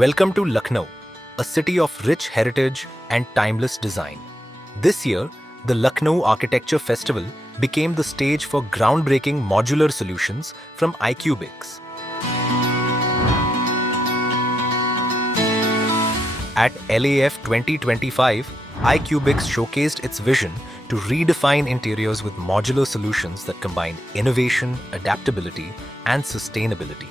Welcome to Lucknow, a city of rich heritage and timeless design. This year, the Lucknow Architecture Festival became the stage for groundbreaking modular solutions from IQUBX. At LAF 2025, IQUBX showcased its vision to redefine interiors with modular solutions that combine innovation, adaptability, and sustainability.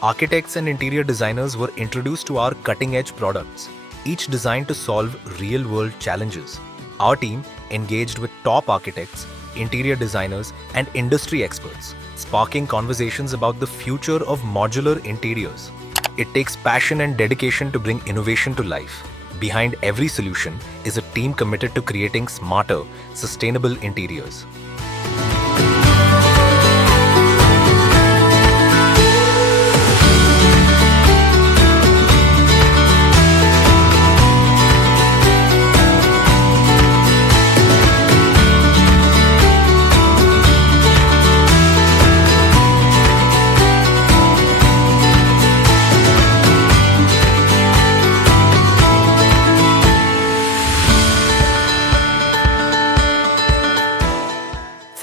Architects and interior designers were introduced to our cutting-edge products, each designed to solve real-world challenges. Our team engaged with top architects, interior designers, and industry experts, sparking conversations about the future of modular interiors. It takes passion and dedication to bring innovation to life. Behind every solution is a team committed to creating smarter, sustainable interiors.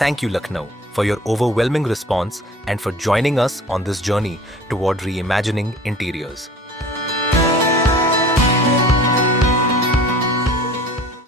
Thank you, Lucknow, for your overwhelming response and for joining us on this journey toward reimagining interiors.